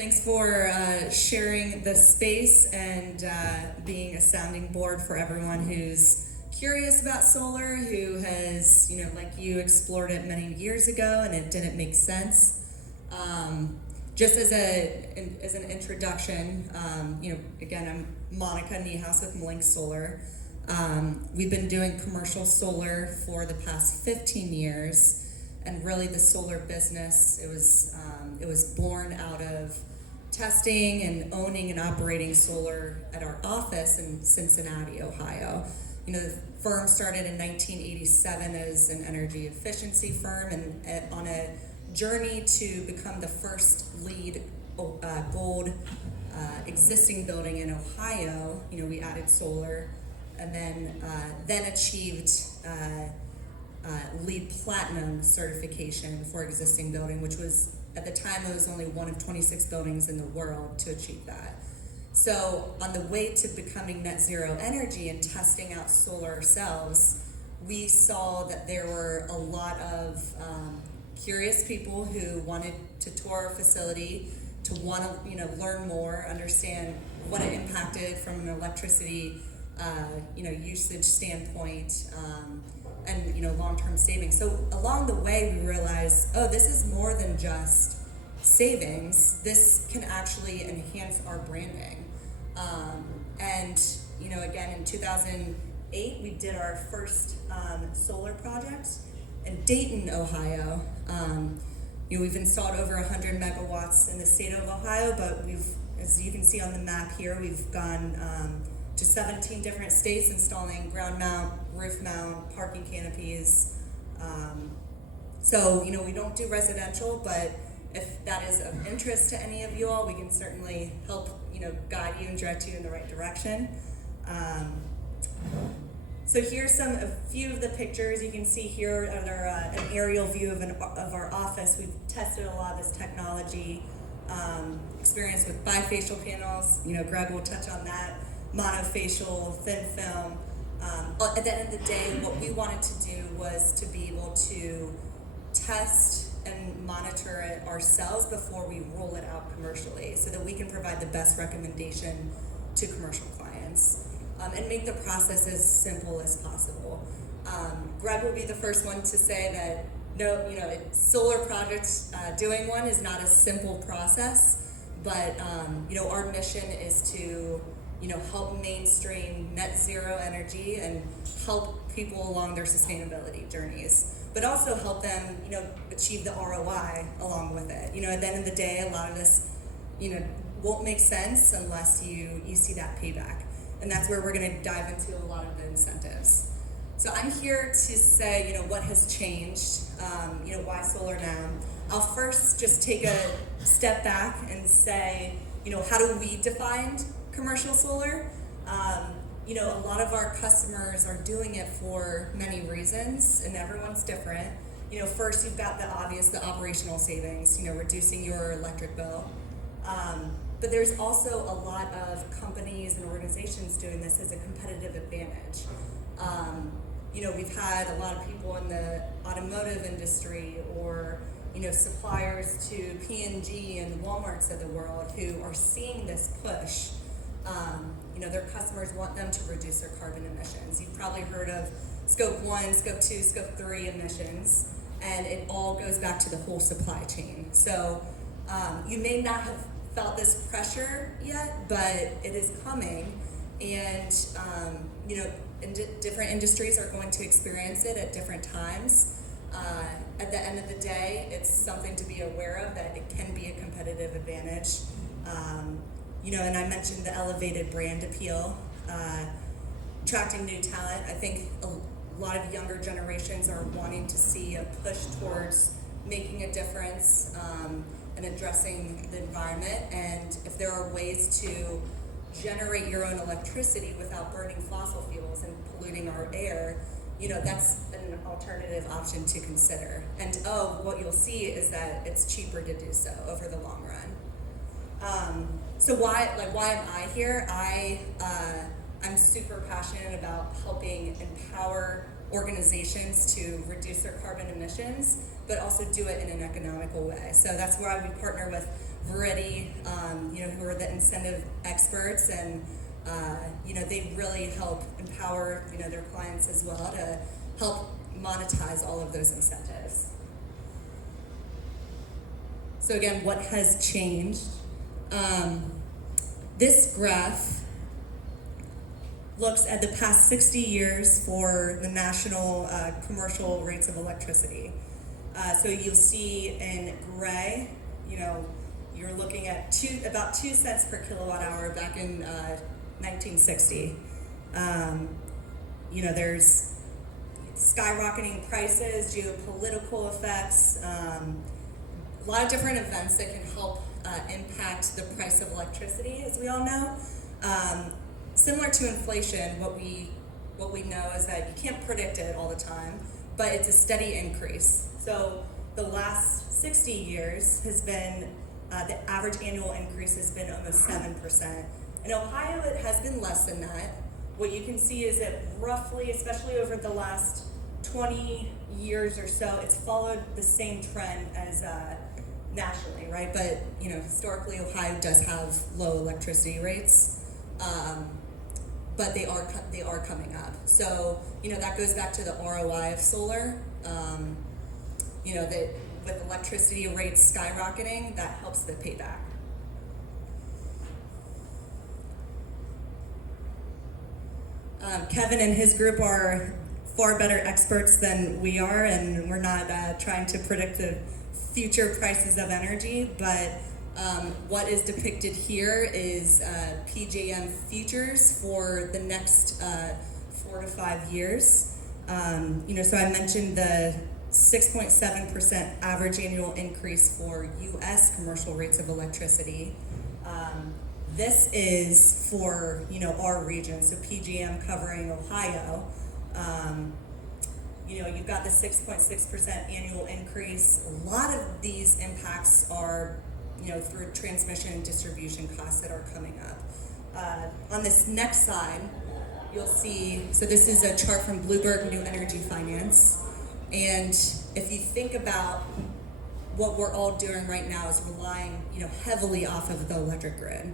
Thanks for sharing the space and being a sounding board for everyone who's curious about solar, who has, like you, explored it many years ago and it didn't make sense. Just as an introduction, again, I'm Monica Niehaus with Melink Solar. We've been doing commercial solar for the past 15 years, and really the solar business, it was born out of testing and owning and operating solar at our office in Cincinnati, Ohio. The firm started in 1987 as an energy efficiency firm, and on a journey to become the first LEED gold existing building in Ohio. We added solar, and then achieved LEED Platinum certification for existing building, which was, at the time, it was only one of 26 buildings in the world to achieve that. So on the way to becoming net zero energy and testing out solar ourselves, we saw that there were a lot of curious people who wanted to tour our facility, to want to learn more, understand what it impacted from an electricity usage standpoint, and long-term savings. So along the way, we realized, this is more than just savings. This can actually enhance our branding. Again, in 2008, we did our first solar project in Dayton, Ohio. We've installed over 100 megawatts in the state of Ohio, but as you can see on the map here, we've gone to 17 different states installing ground mount, roof mount, parking canopies. So we don't do residential, but if that is of interest to any of you all, we can certainly help guide you and direct you in the right direction. So here's a few of the pictures. You can see here an aerial view of our office. We've tested a lot of this technology, experience with bifacial panels. Greg will touch on that. Monofacial, thin film. At the end of the day, what we wanted to do was to be able to test and monitor it ourselves before we roll it out commercially, so that we can provide the best recommendation to commercial clients, and make the process as simple as possible. Greg will be the first one to say that solar projects, doing one is not a simple process, but our mission is to help mainstream net zero energy and help people along their sustainability journeys, but also help them, achieve the ROI along with it. At the end of the day, a lot of this, won't make sense unless you see that payback. And that's where we're gonna dive into a lot of the incentives. So I'm here to say, what has changed, why solar now? I'll first just take a step back and say, how do we define commercial solar? A lot of our customers are doing it for many reasons, and everyone's different. First, you've got the obvious, the operational savings, reducing your electric bill. But there's also a lot of companies and organizations doing this as a competitive advantage. We've had a lot of people in the automotive industry, or suppliers to P&G and Walmarts of the world, who are seeing this push. Their customers want them to reduce their carbon emissions. You've probably heard of Scope 1, Scope 2, Scope 3 emissions, and it all goes back to the whole supply chain. So you may not have felt this pressure yet, but it is coming, and different industries are going to experience it at different times. At the end of the day, it's something to be aware of, that it can be a competitive advantage. And I mentioned the elevated brand appeal, attracting new talent. I think a lot of younger generations are wanting to see a push towards making a difference, and addressing the environment. And if there are ways to generate your own electricity without burning fossil fuels and polluting our air, that's an alternative option to consider. And what you'll see is that it's cheaper to do so over the long run. So why am I here? I'm super passionate about helping empower organizations to reduce their carbon emissions, but also do it in an economical way. So that's why we partner with Verity who are the incentive experts, and they really help empower, their clients as well to help monetize all of those incentives. So again, what has changed? This graph looks at the past 60 years for the national commercial rates of electricity. So you'll see in gray, you're looking at about 2 cents per kilowatt hour back in 1960. There's skyrocketing prices, geopolitical effects, a lot of different events that can help impact the price of electricity, as we all know. Similar to inflation, what we know is that you can't predict it all the time, but it's a steady increase. So the last 60 years has been, the average annual increase has been almost 7%. In Ohio, it has been less than that. What you can see is that roughly, especially over the last 20 years or so, it's followed the same trend as nationally, right? But historically, Ohio does have low electricity rates, but they are coming up. So that goes back to the ROI of solar. That with electricity rates skyrocketing, that helps the payback. Kevin and his group are far better experts than we are, and we're not trying to predict the future prices of energy, but what is depicted here is PJM futures for the next 4 to 5 years. So I mentioned the 6.7% average annual increase for U.S. commercial rates of electricity. This is for our region, so PJM covering Ohio. You've got the 6.6% annual increase. A lot of these impacts are through transmission and distribution costs that are coming up. On this next slide, you'll see, so this is a chart from Bloomberg New Energy Finance. And if you think about what we're all doing right now is relying heavily off of the electric grid.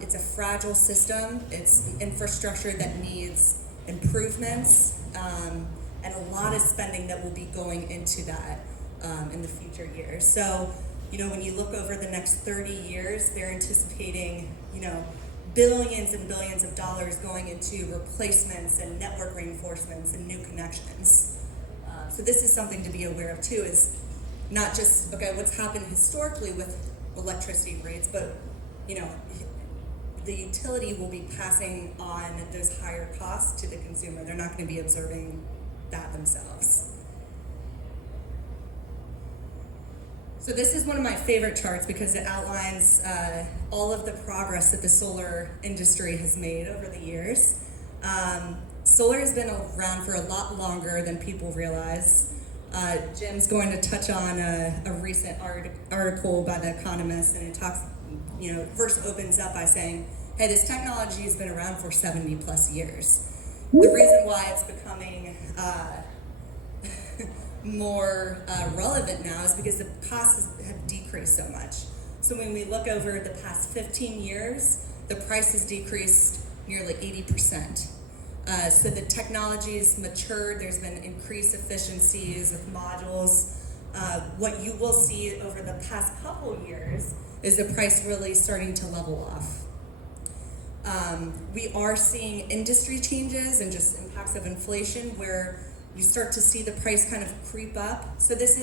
It's a fragile system. It's infrastructure that needs improvements, and a lot of spending that will be going into that in the future years. So, when you look over the next 30 years, they're anticipating, billions and billions of dollars going into replacements and network reinforcements and new connections. So this is something to be aware of too, is not just, what's happened historically with electricity rates, but, the utility will be passing on those higher costs to the consumer. They're not going to be absorbing that themselves. So this is one of my favorite charts because it outlines all of the progress that the solar industry has made over the years. Solar has been around for a lot longer than people realize. Jim's going to touch on a recent article by The Economist, and it talks, first opens up by saying, hey, this technology has been around for 70 plus years. The reason why it's becoming more relevant now is because the costs have decreased so much. So when we look over the past 15 years, the price has decreased nearly 80%. So the technology's matured, there's been increased efficiencies with modules. What you will see over the past couple years is the price really starting to level off. We are seeing industry changes and just impacts of inflation where you start to see the price kind of creep up. So this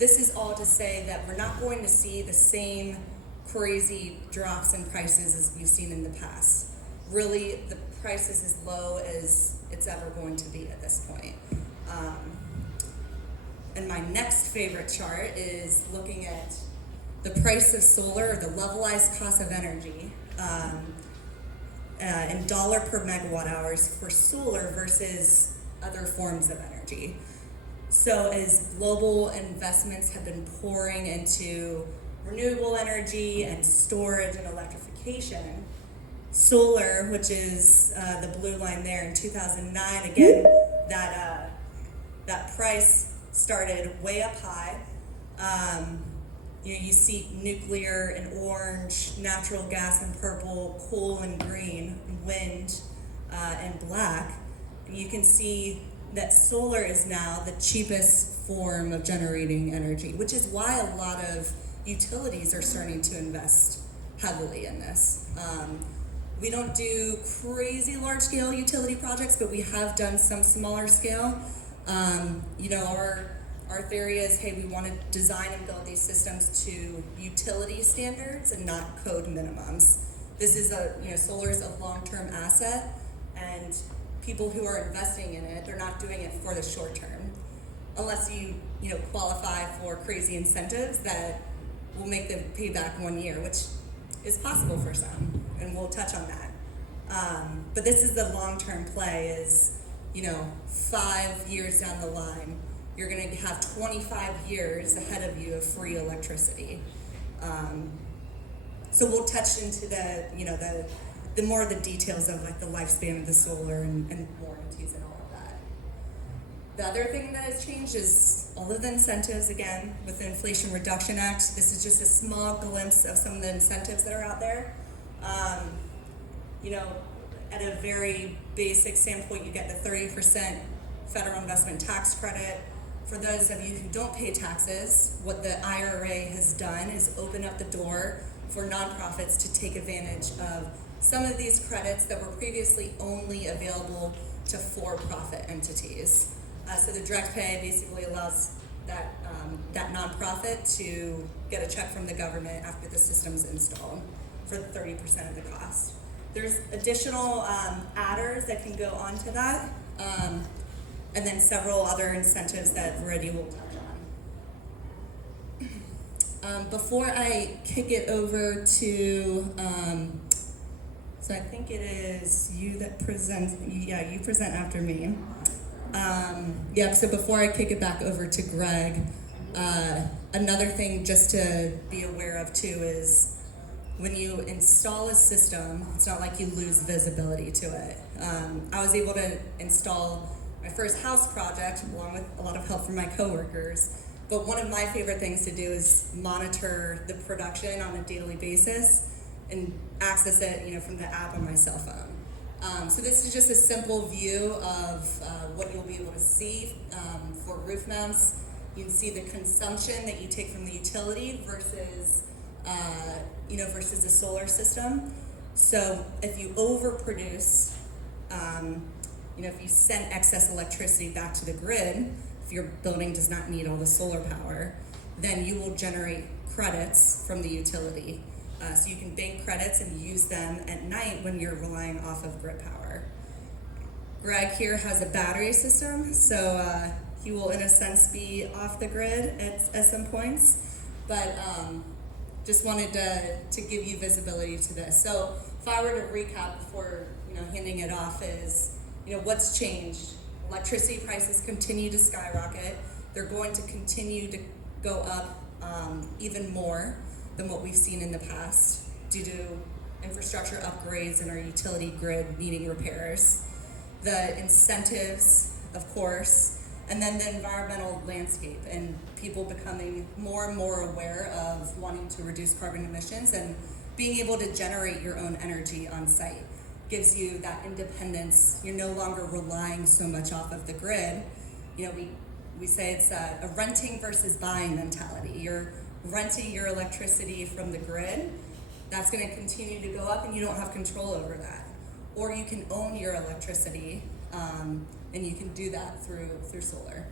is all to say that we're not going to see the same crazy drops in prices as we've seen in the past. Really, the price is as low as it's ever going to be at this point. And my next favorite chart is looking at the price of solar, or the levelized cost of energy, in dollar per megawatt hours for solar versus other forms of energy. So as global investments have been pouring into renewable energy and storage and electrification, solar, which is the blue line there in 2009, again, that price started way up high. You see nuclear in orange, natural gas in purple, coal in green, wind in black. And you can see that solar is now the cheapest form of generating energy, which is why a lot of utilities are starting to invest heavily in this. We don't do crazy large scale utility projects, but we have done some smaller scale. Our theory is, hey, we want to design and build these systems to utility standards and not code minimums. This is solar is a long-term asset, and people who are investing in it, they're not doing it for the short term, unless you qualify for crazy incentives that will make them pay back 1 year, which is possible for some, and we'll touch on that. But this is the long-term play. Is 5 years down the line, you're going to have 25 years ahead of you of free electricity. So we'll touch into the more of the details of like the lifespan of the solar and warranties and all of that. The other thing that has changed is all of the incentives. Again, with the Inflation Reduction Act, this is just a small glimpse of some of the incentives that are out there. At a very basic standpoint, you get the 30% federal investment tax credit. For those of you who don't pay taxes, what the IRA has done is open up the door for nonprofits to take advantage of some of these credits that were previously only available to for-profit entities. So the direct pay basically allows that nonprofit to get a check from the government after the system's installed for 30% of the cost. There's additional adders that can go onto that, and then several other incentives that Viridia will touch on. Before I kick it over to, so I think it is you that presents, you present after me. So before I kick it back over to Greg, another thing just to be aware of too is when you install a system, it's not like you lose visibility to it. I was able to install my first house project along with a lot of help from my coworkers. But one of my favorite things to do is monitor the production on a daily basis and access it, from the app on my cell phone. So this is just a simple view of what you'll be able to see for roof mounts. You can see the consumption that you take from the utility versus the solar system. So if you overproduce, if you send excess electricity back to the grid, if your building does not need all the solar power, then you will generate credits from the utility. So you can bank credits and use them at night when you're relying off of grid power. Greg here has a battery system, so he will in a sense be off the grid at some points, but just wanted to give you visibility to this. So if I were to recap before handing it off is, what's changed? Electricity prices continue to skyrocket. They're going to continue to go up even more than what we've seen in the past due to infrastructure upgrades and our utility grid needing repairs. The incentives, of course, and then the environmental landscape and people becoming more and more aware of wanting to reduce carbon emissions and being able to generate your own energy on site gives you that independence. You're no longer relying so much off of the grid. We say it's a renting versus buying mentality. You're renting your electricity from the grid. That's going to continue to go up and you don't have control over that. Or you can own your electricity and you can do that through solar.